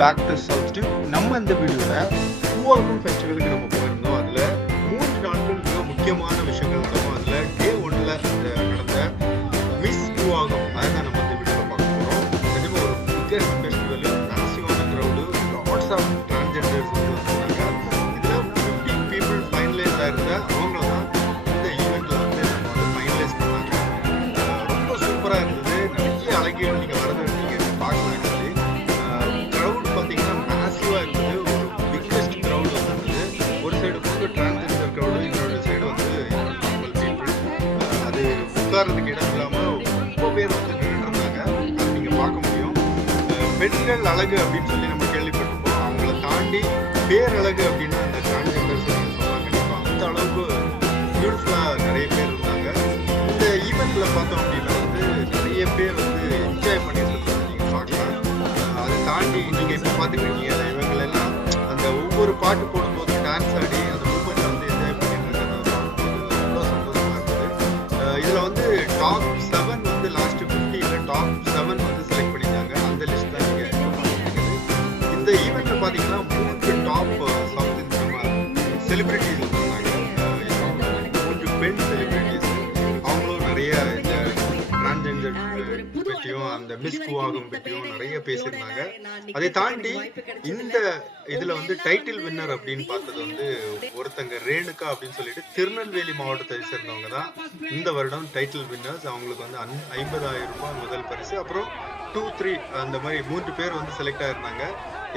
Back to south tube. நம்ம இந்த வீடியோவில் கூவாகம் ஃபெஸ்டிவலுக்கு நம்ம போயிருந்தோம். அதில் 3 நாட்கள் மிக முக்கியமான விஷயங்கள் இருக்கும். அதில் டே 1ல் நடந்த மிஸ் கூவாகம் அதை தான் நம்ம இந்த வீடியோவில் பார்க்க போகிறோம். கண்டிப்பாக ஒரு பிக்கஸ்ட் ஃபெஸ்டிவலு, மேசிவான க்ரௌடு, லாட்ஸ் ஆஃப் டிரான்ஸ்ஜெண்டர்ஸ் வந்திருந்தாங்க. இதில் 15 பீப்புள் ஃபைனலைஸ் ஆயிருந்த அவங்கள தான் இந்த ஈவெண்ட்டில் நம்ம ஃபைனலைஸ் பண்ணாங்க. ரொம்ப சூப்பராக இருந்தது. நிறைய அழகியல் நீங்கள் வரது நீங்கள் பார்க்கலாம். க்ரௌட் பார்த்தீங்கன்னா மேசிவாக இருந்தது. ஒரு பிக்கஸ்ட் க்ரௌட் வந்துருந்தது. ஒரு சைடு வந்து டிரான்ஸ்ஜெண்டர் க்ரௌடு, இன்னொரு சைடு வந்து நார்மல் பீப்புள். அது உட்கார்றதுக்கு இடம் இல்லாமல் ரொம்ப பேர் வந்து நின்றுருந்தாங்க. அது நீங்கள் பார்க்க முடியும். பெண்கள் அழகு அப்படின்னு சொல்லி நம்ம கேள்விப்பட்டிருப்போம். அவங்கள தாண்டி பேரழகு அப்படின்னு அந்த டிரான்ஸ்ஜெண்டர்ஸ் சொன்னாங்க. கண்டிப்பாக அந்த அளவுக்கு பியூட்டிஃபுல்லாக நிறைய பேர் இருந்தாங்க. இந்த ஈவெண்ட்டில் பார்த்தோம் அப்படின்னா வந்து நிறைய பேர் வந்து என்ஜாய் பண்ணிட்டு இருந்தாங்க. நீங்கள் பார்க்கலாம். அதை தாண்டி நீங்கள் இப்போ பார்த்துக்கிட்டீங்க இவங்களெல்லாம் அந்த ஒவ்வொரு பாட்டு போடும்போது டான்ஸ் ஆடி அந்த மூமெண்ட்டை வந்து என்ஜாய் பண்ணிட்டு இருக்கிறத பார்க்கும்போது ரொம்ப சந்தோஷமாக இருந்தது. இதில் வந்து டாப் 7 வந்து லாஸ்ட் 50ல் டாப் 7 வந்து செலக்ட் பண்ணியிருந்தாங்க. அந்த லிஸ்ட் தான் நீங்கள் இப்போ பார்த்துருக்கீங்க. இந்த ஈவெண்ட்டில் பார்த்தீங்கன்னா 3 டாப் சவுத் இந்தியன் செலிபிரிட்டிஸ் வந்திருந்தாங்க. 3 பெண் செலிபிரிட்டிஸ். அவங்களும் நிறைய இந்த டிரான்ஸ்ஜெண்டர் பற்றியும் அந்த மிஸ் கூவாகம் பற்றியும் நிறைய பேசியிருந்தாங்க. அதை தாண்டி இந்த இதுல வந்து டைட்டில் வின்னர் அப்படின்னு பார்த்தது வந்து ஒருத்தங்க ரேணுகா அப்படின்னு சொல்லிட்டு திருநெல்வேலி மாவட்டத்தை சேர்ந்தவங்க தான் இந்த வருடம் டைட்டில் வின்னர்ஸ். அவங்களுக்கு வந்து 50,000 ரூபாய் முதல் பரிசு, அப்புறம் 2, 3 அந்த மாதிரி 3 பேர் வந்து செலக்ட் ஆயிருந்தாங்க.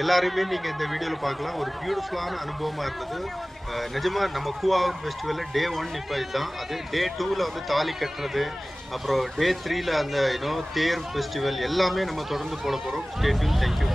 எல்லாரையுமே நீங்க இந்த வீடியோல பார்க்கலாம். ஒரு பியூட்டிஃபுல்லான அனுபவமா இருந்தது. நிஜமா நம்ம கூவாகம் ஃபெஸ்டிவல்ல டே 1 இப்போ இதுதான். அது டே 2ல வந்து தாலி கட்டுறது, அப்புறம் டே 3ல அந்த தேர் ஃபெஸ்டிவல் எல்லாமே நம்ம தொடர்ந்து போட போறோம். Stay tune. Thank you.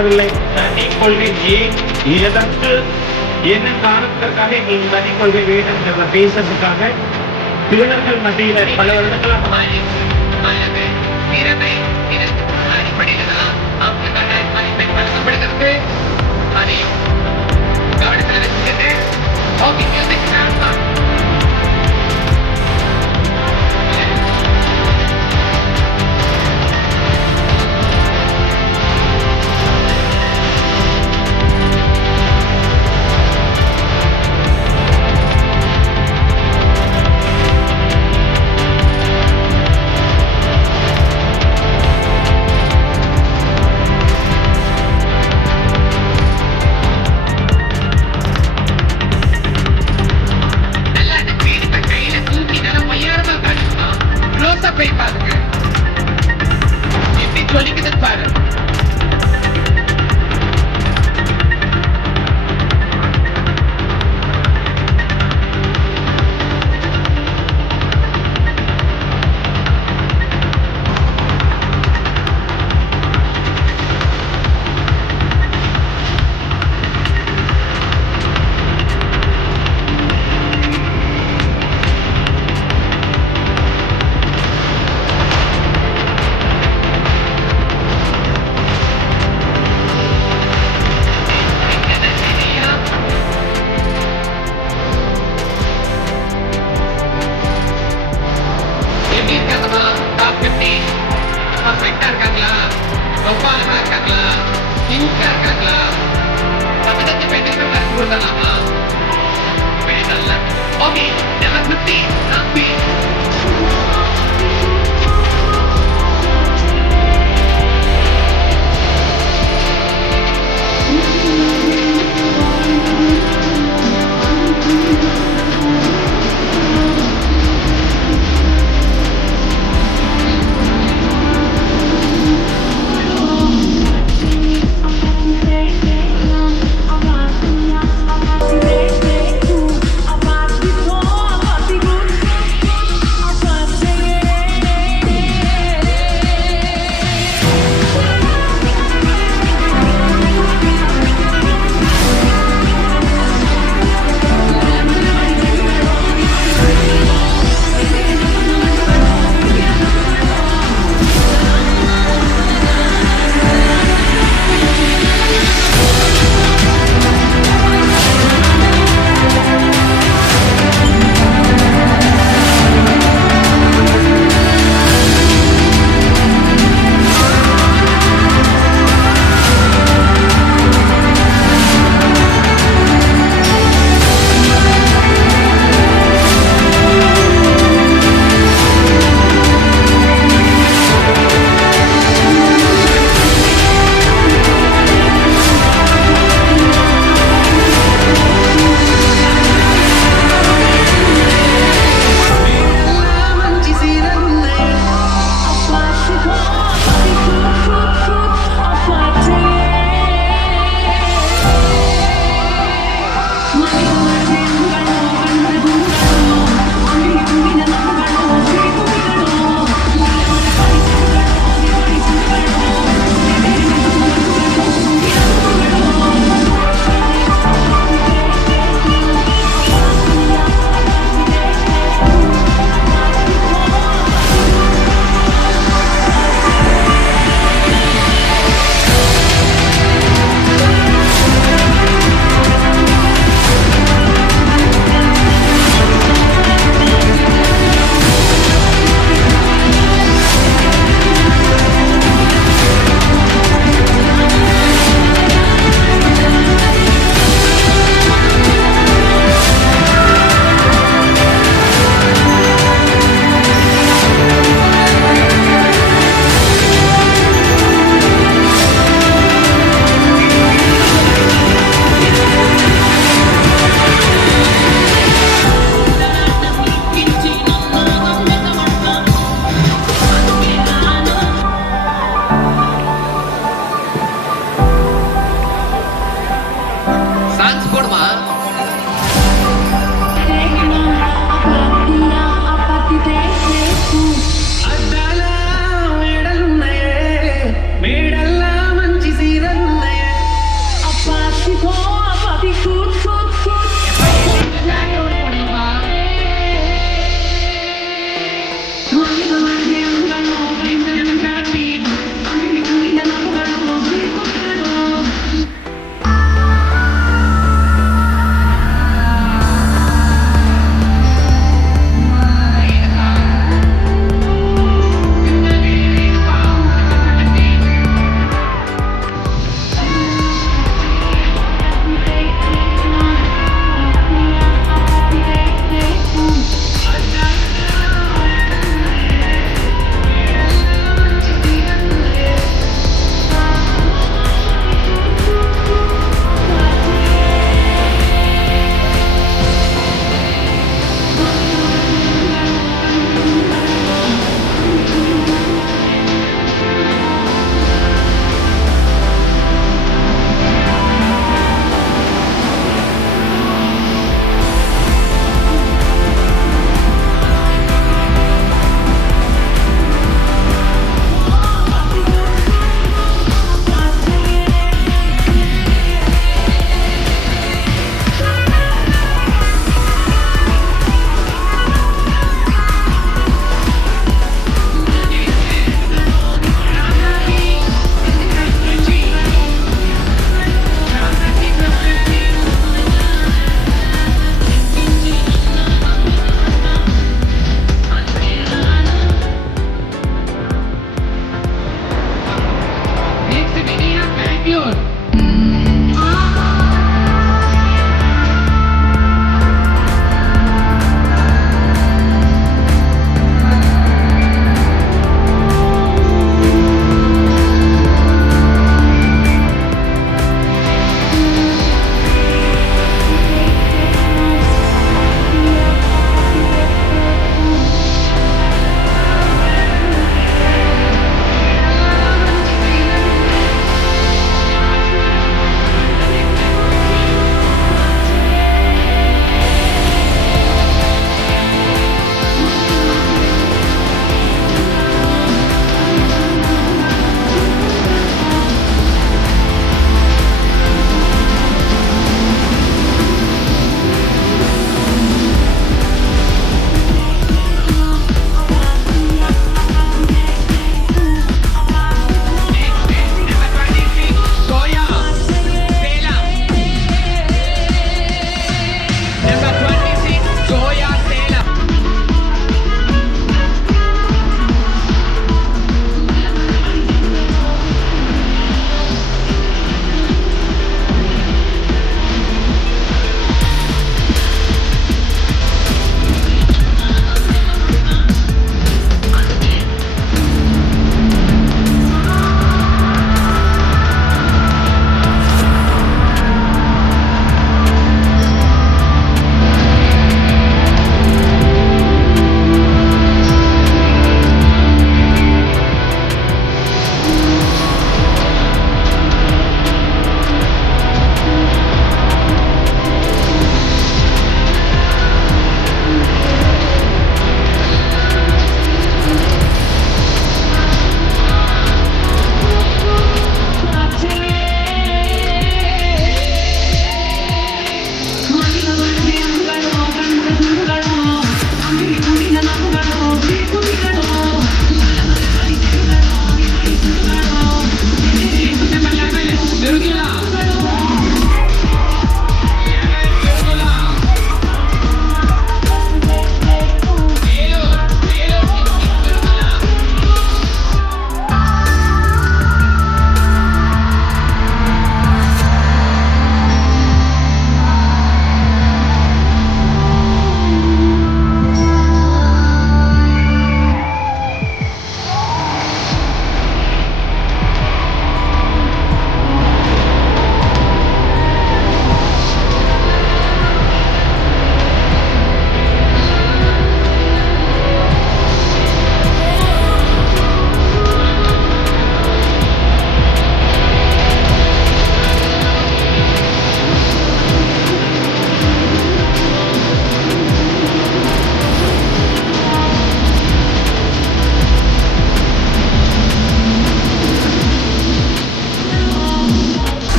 வரவில்லை. தனிக் கொள்கை ஏன், எதற்கு, என்ன காரணத்திற்காக எங்களுக்கு தனிக் கொள்கை வேண்டும் என்ற பேசுறதுக்காக திருடர்கள் மத்தியில் பல வருடங்களாக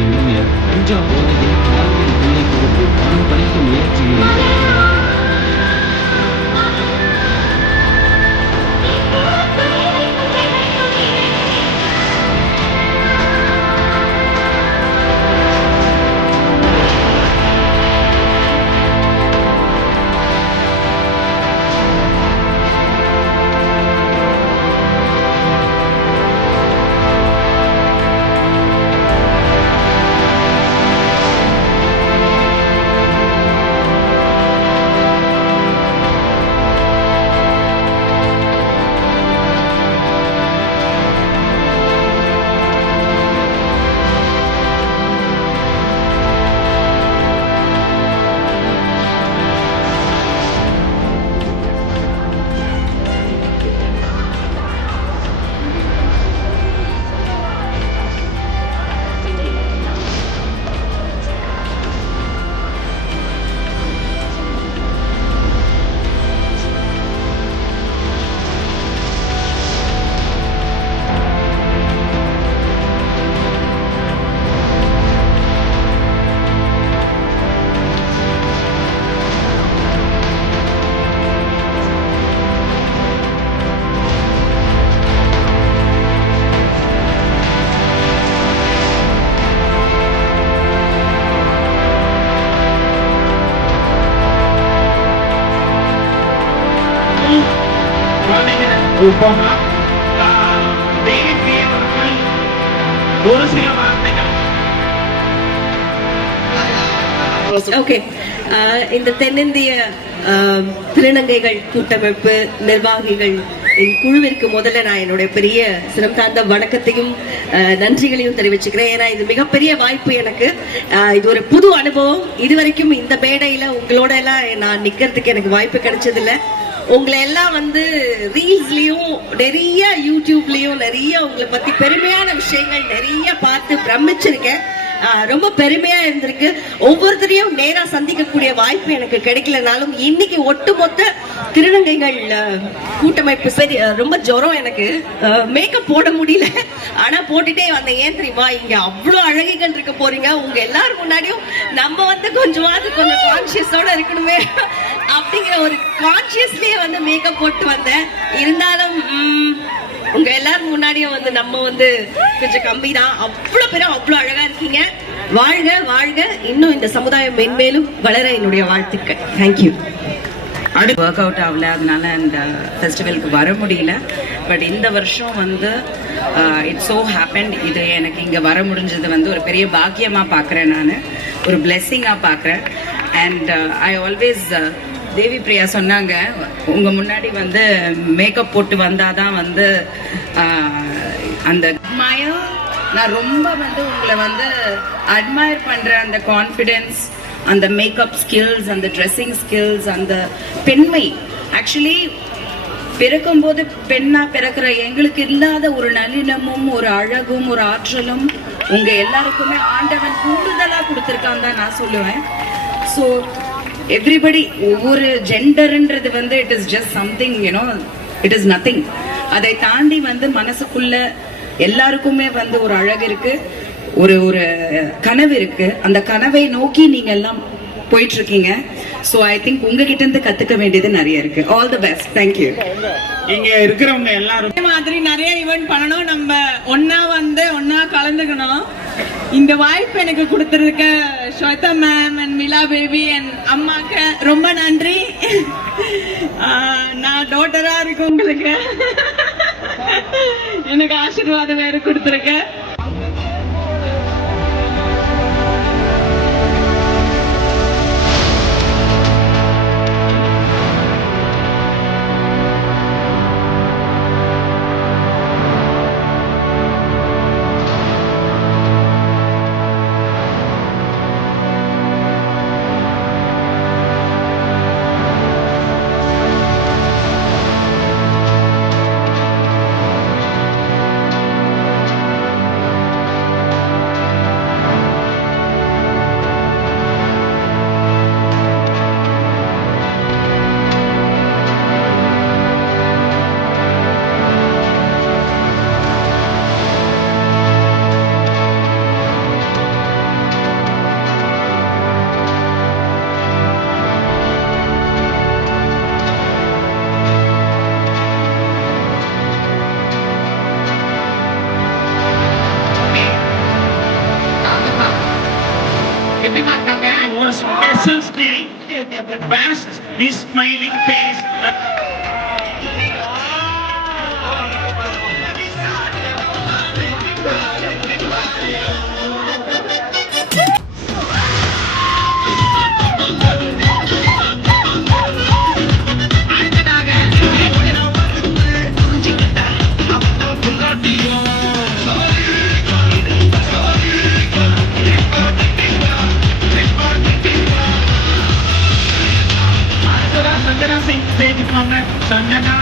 இளைஞர் கஞ்சா போதையில் பாலியல் தொல்லை கொடுத்து பணம் பறிக்க முயற்சியில் ஈடுபட்டார். உபமா தேவி அவர்கள் ஒரு சில வார்த்தைகள். ஓகே, இந்த தென்னிந்திய திருநங்கைகள் கூட்டமைப்பு நிர்வாகிகள் குழுவிற்கு முதல்ல நான் என்னுடைய பெரிய சிரம் சார்ந்த வணக்கத்தையும் நன்றிகளையும் தெரிவிச்சுக்கிறேன். ஏன்னா இது மிகப்பெரிய வாய்ப்பு எனக்கு. இது ஒரு புது அனுபவம். இதுவரைக்கும் இந்த மேடையில உங்களோட எல்லாம் நான் நிக்கிறதுக்கு எனக்கு வாய்ப்பு கிடைச்சதில்லை. உங்களை எல்லாம் வந்து ரீல்ஸ்லயும் நிறைய யூடியூப்லயும் நிறைய உங்களை பத்தி பெருமையான விஷயங்கள் நிறைய பார்த்து பிரமிச்சிருக்கேன். ரொம்ப பெருமையா இருந்திருக்கு. ஒவ்வொருத்தரையும் நேரா சந்திக்கக்கூடிய வாய்ப்பு எனக்கு கிடைக்கலனாலும் இன்னைக்கு ஒட்டுமொத்த திருநங்கைகள் கூட்டமைப்பு சரி ரொம்ப ஜுரம் எனக்கு. மேக்கப் போட முடியல, ஆனா போட்டுட்டே வந்தேன். ஏன் தெரியுமா, இங்க அவ்வளவு அழகிகள் இருக்க போறீங்க. உங்க எல்லாரும் முன்னாடியும் நம்ம வந்து கொஞ்சம் கான்சியஸோட இருக்கணுமே அப்படிங்கிற ஒரு கான்சியஸ்லயே வந்து மேக்கப் போட்டு வந்தேன். இருந்தாலும் உங்க எல்லாரும் முன்னாடியும் வந்து நம்ம வந்து கொஞ்சம் கம்மி தான். அவ்வளவு பேரும் அவ்வளவு அழகா இருக்கீங்க. வாழ்க வாழ்க. இன்னும் இந்த சமுதாயம் மென்மேலும் வளர என்னுடைய வாழ்த்துக்கள். தேங்க்யூ. ஒர்க் அவுட் ஆகல, அதனால இந்த ஃபெஸ்டிவலுக்கு வர முடியல. பட் இந்த வருஷம் வந்து இட்ஸ் ஸோ ஹேப்பன். இது எனக்கு இங்கே வர முடிஞ்சது வந்து ஒரு பெரிய பாக்கியமாக பார்க்குறேன். நான் ஒரு பிளெஸ்ஸிங்காக பார்க்குறேன். அண்ட் ஐ ஆல்வேஸ் தேவி பிரியா சொன்னாங்க, உங்கள் முன்னாடி வந்து மேக்கப் போட்டு வந்தாதான் வந்து அந்த நான் ரொம்ப வந்து உங்களை வந்து அட்மயர் பண்ணுறேன். அந்த கான்ஃபிடென்ஸ், அந்த மேக்கப் ஸ்கில்ஸ், அந்த ட்ரெஸ்ஸிங் ஸ்கில்ஸ், அந்த பெண்மை. ஆக்சுவலி பிறக்கும்போது பெண்ணா பிறக்கிற எங்களுக்கு இல்லாத ஒரு நளினமும் ஒரு அழகும் ஒரு ஆற்றலும் உங்க எல்லாருக்குமே ஆண்டவன் கூடுதலா கொடுத்துருக்கான்னு தான் நான் சொல்லுவேன். ஸோ எவ்ரிபடி, ஒவ்வொரு ஜெண்டர்ன்றது வந்து it is just something, you know, it is nothing. அதை தாண்டி வந்து மனசுக்குள்ள எல்லாருக்குமே வந்து ஒரு அழகு இருக்கு, ஒரு ஒரு கனவு இருக்கு. அந்த கனவை நோக்கி நீங்க எல்லாம் போயிட்டு இருக்கீங்க. ஸோ ஐ திங்க் உங்ககிட்ட இருந்து கத்துக்க வேண்டியது நிறைய இருக்கு. All the best. தேங்க்யூ. இங்க இருக்கிறவங்க எல்லாரும் மாதிரி நிறைய ஈவென்ட் பண்ணணும். நம்ம ஒன்னா வந்து ஒன்னா கலந்துக்கணும். இந்த வாய்ப்பு எனக்கு கொடுத்திருக்க Shweta ma'am and Mila baby and அம்மாக்கு ரொம்ப நன்றி. நான் டாட்டரா இருக்கு உங்களுக்கு எனக்கு ஆசீர்வாதம் வேற கொடுத்திருக்க. But still, the best is smiling face. Sanjana Singh, stage performer. Sanjana.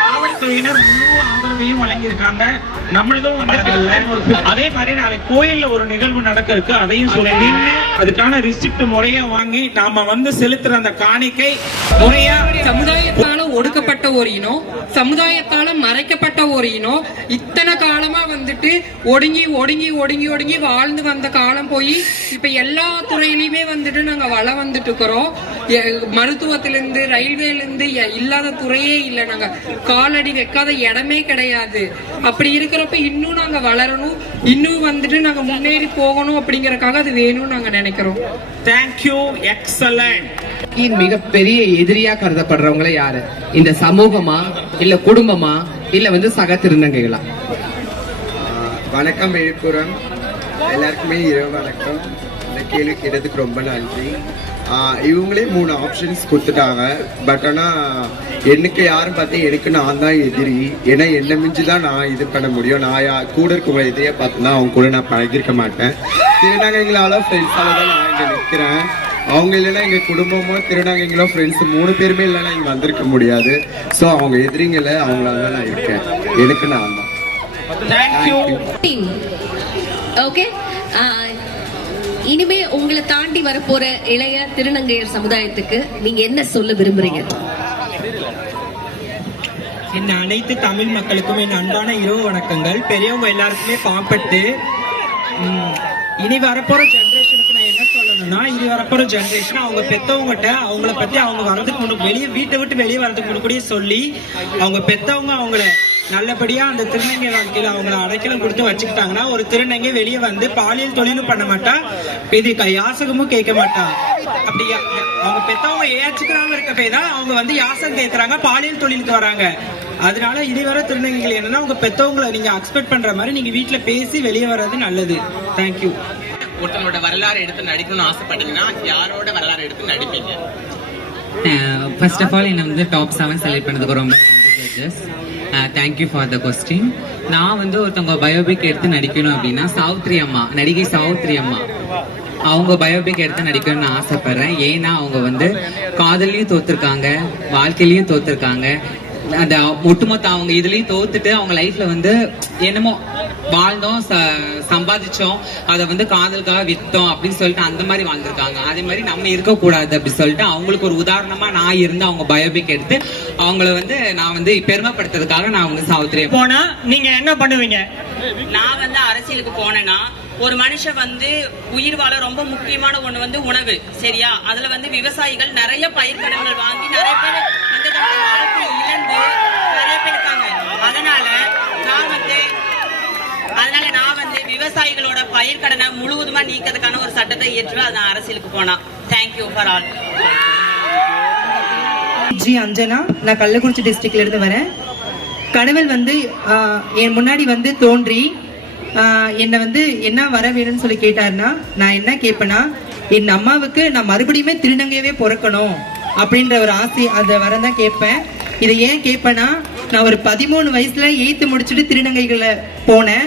காவல்துறையினர் முழு ஆதரவையும் வழங்கியிருக்காங்க. நம்மளதும் அதே மாதிரி நாளைக்கு கோயில்ல ஒரு நிகழ்வு நடக்க இருக்கு, அதையும் சொல்லி அதுக்கான ரிசிப்ட் முறையா வாங்கி நாம வந்து செலுத்துற அந்த காணிக்கை முறையா. சமுதாயத்தால ஒடுக்கப்பட்ட ஒரு இனம், சமுதாயத்தால மறைக்கப்பட்ட ஒரு இனம், இத்தனை காலமா வந்துட்டு ஒடுங்கி ஒடுங்கி ஒடுங்கி ஒடுங்கி வாழ்ந்து வந்த காலம் போய் இப்ப எல்லா துறையிலுமே வந்துட்டு நாங்க வளம் வந்துட்டு இருக்கிறோம். மருத்துவத்திலிருந்து ரயில்வேல இருந்து இல்லாத துறையே இல்லை, நாங்க காலடி வைக்காத இடமே கிடையாது. அப்படி இருக்கிறப்ப இன்னும் நாங்க வளரணும், இன்னும் வந்துட்டு நாங்க முன்னேறி போகணும் அப்படிங்கறக்காக அது வேணும்னு நாங்க நினைக்கிறோம். Thank you, excellent. மிகப்பெரிய எதிரியா கருதப்படுறவங்கள யாரு? இந்த சமூகமா, இல்ல குடும்பமா, இல்ல வந்து சக திருநங்கைகளா? வணக்கம் விழுப்புரம், எல்லாருக்குமே இரவு வணக்கம். இந்த கேள்வி கேட்டதுக்கு ரொம்ப நன்றி. இவங்களே 3 ஆப்ஷன்ஸ் கொடுத்துட்டாங்க. பட் ஆனால் எனக்கு யாரும் பார்த்து எனக்கு நான் தான் எதிரி. ஏன்னா என்னை மிஞ்சி தான் நான் இது பண்ண முடியும். நான் கூட இருக்கவங்க எதிரியா பார்த்துனா அவங்க கூட நான் பழகிருக்க மாட்டேன். திருநங்கைகளால ஃப்ரெண்ட்ஸால தான் நான் இங்கே நிற்கிறேன். அவங்க இல்லைன்னா எங்கள் குடும்பமோ திருநங்கைங்களோ ஃப்ரெண்ட்ஸ் 3 பேருமே இல்லைன்னா இங்கே வந்திருக்க முடியாது. ஸோ அவங்க எதிரிங்களை அவங்களால தான் நான் இருக்கேன். எனக்கு நான் தான். தேங்க்யூ. ஓகே, இனிமே உங்களை தாண்டி வரப்போற இளைய திருநங்கையர் சமுதாயத்துக்கு நீங்க என்ன சொல்ல விரும்புறீங்க? என் அனைத்து தமிழ் மக்களுக்கும் என் அன்பான இரவு வணக்கங்கள். பெரியவங்க எல்லாருக்குமே பாம்பட்டு. இனி வரப்போற ஜென்ரேஷனுக்கு நான் என்ன சொல்லணும்னா, இனி வரப்போற ஜென்ரேஷன் அவங்க பெத்தவங்ககிட்ட அவங்கள பத்தி அவங்க வரதுக்கு முன்னாடி வெளியே வீட்டை விட்டு வெளியே வரதுக்கு முன்னாடியே சொல்லி அவங்க பெத்தவங்க அவங்கள நல்லபடியா அந்த திருநங்கை வாழ்க்கையில அவங்கள அடைக்கலம் கொடுத்து வச்சுக்கிட்டாங்கன்னா ஒரு திருநங்கை வெளியே வந்து பாலியல் தொழிலும் பண்ண மாட்டா, இது யாசகமும் கேட்க மாட்டா. அப்படி அவங்க பெத்தவங்க ஏச்சுக்கிறாம இருக்கப்பே தான் அவங்க வந்து யாசகம் கேட்கறாங்க, பாலியல் தொழிலுக்கு வராங்க. அதனால இதுவரை திருநங்கைகள் என்னன்னா உங்க பெத்தவங்களை நீங்க எக்ஸ்பெக்ட் பண்ற மாதிரி நீங்க வீட்டுல பேசி வெளியே வர்றது நல்லது. தேங்க்யூ. ஒருத்தவங்களோட வரலாறு எடுத்து நடிக்கணும்னு ஆசைப்பட்டீங்கன்னா யாரோட வரலாறு எடுத்து நடிப்பீங்க? ஃபர்ஸ்ட் ஆஃப் ஆல் என்னை வந்து டாப் 7 செலக்ட் பண்ணதுக்கு ரொம்ப தேங்க்யூ ஃபார் த கொஸ்டின். நான் வந்து ஒருத்தவங்க பயோபிக் எடுத்து நடிக்கணும் அப்படின்னா சாவித்ரி அம்மா, நடிகை சாவித்ரி அம்மா அவங்க பயோபிக் எடுத்து நடிக்கணும்னு ஆசைப்படுறேன். ஏன்னா அவங்க வந்து காதலையும் தோத்துருக்காங்க, வாழ்க்கையிலயும் தோத்துருக்காங்க. அந்த ஒட்டுமொத்த அவங்க இதுலயும் தோத்துட்டு அவங்க லைஃப்ல வந்து என்னமோ வாழ்ந்தோம், சம்பாதிச்சோம், அதை வந்து காதலுக்காக வித்தோம் அப்படின்னு சொல்லிட்டு அந்த மாதிரி வாழ்ந்திருக்காங்க. அதே மாதிரி நம்ம இருக்கக்கூடாது அப்படின்னு சொல்லிட்டு அவங்களுக்கு ஒரு உதாரணமா நான் இருந்து அவங்க பயோபிக் எடுத்து அவங்கள வந்து நான் வந்து பெருமைப்படுத்துறதுக்காக நான் வந்து சாவித்ரி போனா நீங்க என்ன பண்ணுவீங்க? நான் வந்து அரசியலுக்கு போனேன்னா ஒரு மனுஷன் வந்து உயிர் வாழ ரொம்ப முக்கியமான ஒண்ணு வந்து உணவு, சரியா? அதுல வந்து விவசாயிகள் நிறைய பயிர்க்கடன்கள் வாங்கி நிறைய பேர் வந்து வாழ்க்கையை இழந்து நிறைய பேர் இருக்காங்க. அதனால நான் வந்து விவசாயிகளோட பயிர்க்கடனை முழுவதுமா நீக்கிறதுக்கான ஒரு சட்டத்தை ஏற்றுவேன். அது அரசியலுக்கு போனா. Thank you for all. G Anjana. நான் கள்ளக்குறிச்சி டிஸ்ட்ரிக்ட்ல இருந்து வரேன். கடவுள் வந்து என் முன்னாடி வந்து தோன்றி என்னை வந்து என்ன வர வேணும்னு சொல்லி கேட்டாருன்னா, நான் என்ன கேட்பேன்னா, என் அம்மாவுக்கு நான் மறுபடியுமே திருநங்கையவே பிறக்கணும் அப்படின்ற ஒரு ஆசை, அந்த வரம் தான் கேட்பேன். இதை ஏன் கேட்பேன்னா, நான் ஒரு 13 வயசுல 8th முடிச்சுட்டு திருநங்கைகளை போனேன்.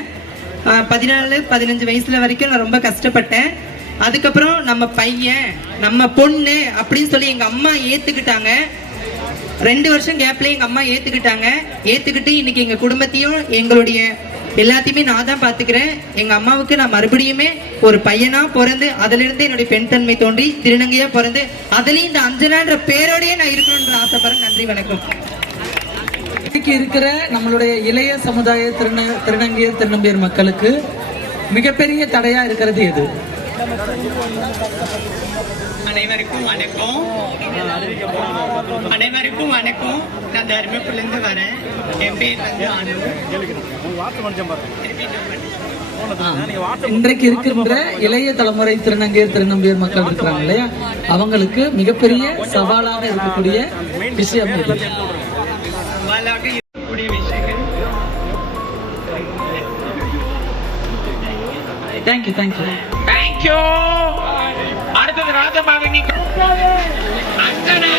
14-15 வயசுல வரைக்கும் நான் ரொம்ப கஷ்டப்பட்டேன். அதுக்கப்புறம் நம்ம பையன் நம்ம பொண்ணு அப்படின்னு சொல்லி எங்க அம்மா ஏத்துக்கிட்டாங்க. 2 வருஷம் கேப்ல எங்க அம்மா ஏத்துக்கிட்டு இன்னைக்கு எங்க குடும்பத்தையும் எங்களுடைய எல்லாத்தையுமே நான் தான் பாத்துக்கிறேன். எங்க அம்மாவுக்கு நான் மறுபடியுமே ஒரு பையனா பிறந்து, அதுல இருந்து என்னுடைய பெண் தன்மை தோன்றி திருநங்கையா பிறந்து, அதுலயும் இந்த அஞ்சனான்ற பேரோடய நான் இருக்கணும்ன்ற ஆசைப்படுறேன். நன்றி, வணக்கம். இன்னைக்கு இருக்கிற நம்மளுடைய இளைய சமுதாய திருநங்கையர் திருநம்பியர் மக்களுக்கு மிகப்பெரிய தடையா இருக்கிறது எது? அனைவருக்கும் வணக்கம். நான் தர்மபுரியிலிருந்து வரேன். என் பேர் வந்து அனு. இன்றைக்கு இருக்கின்ற இளைய தலைமுறை திருநங்கையர் திருநம்பியர் மக்கள் இருக்கிறாங்க இல்லையா, அவங்களுக்கு மிகப்பெரிய சவாலாக இருக்கக்கூடிய விஷயம் இது. சவாலாக இருக்கக்கூடிய விஷயங்கள். தேங்க்யூ. அடுத்தது ராஜமாலினி. அஞ்சனா.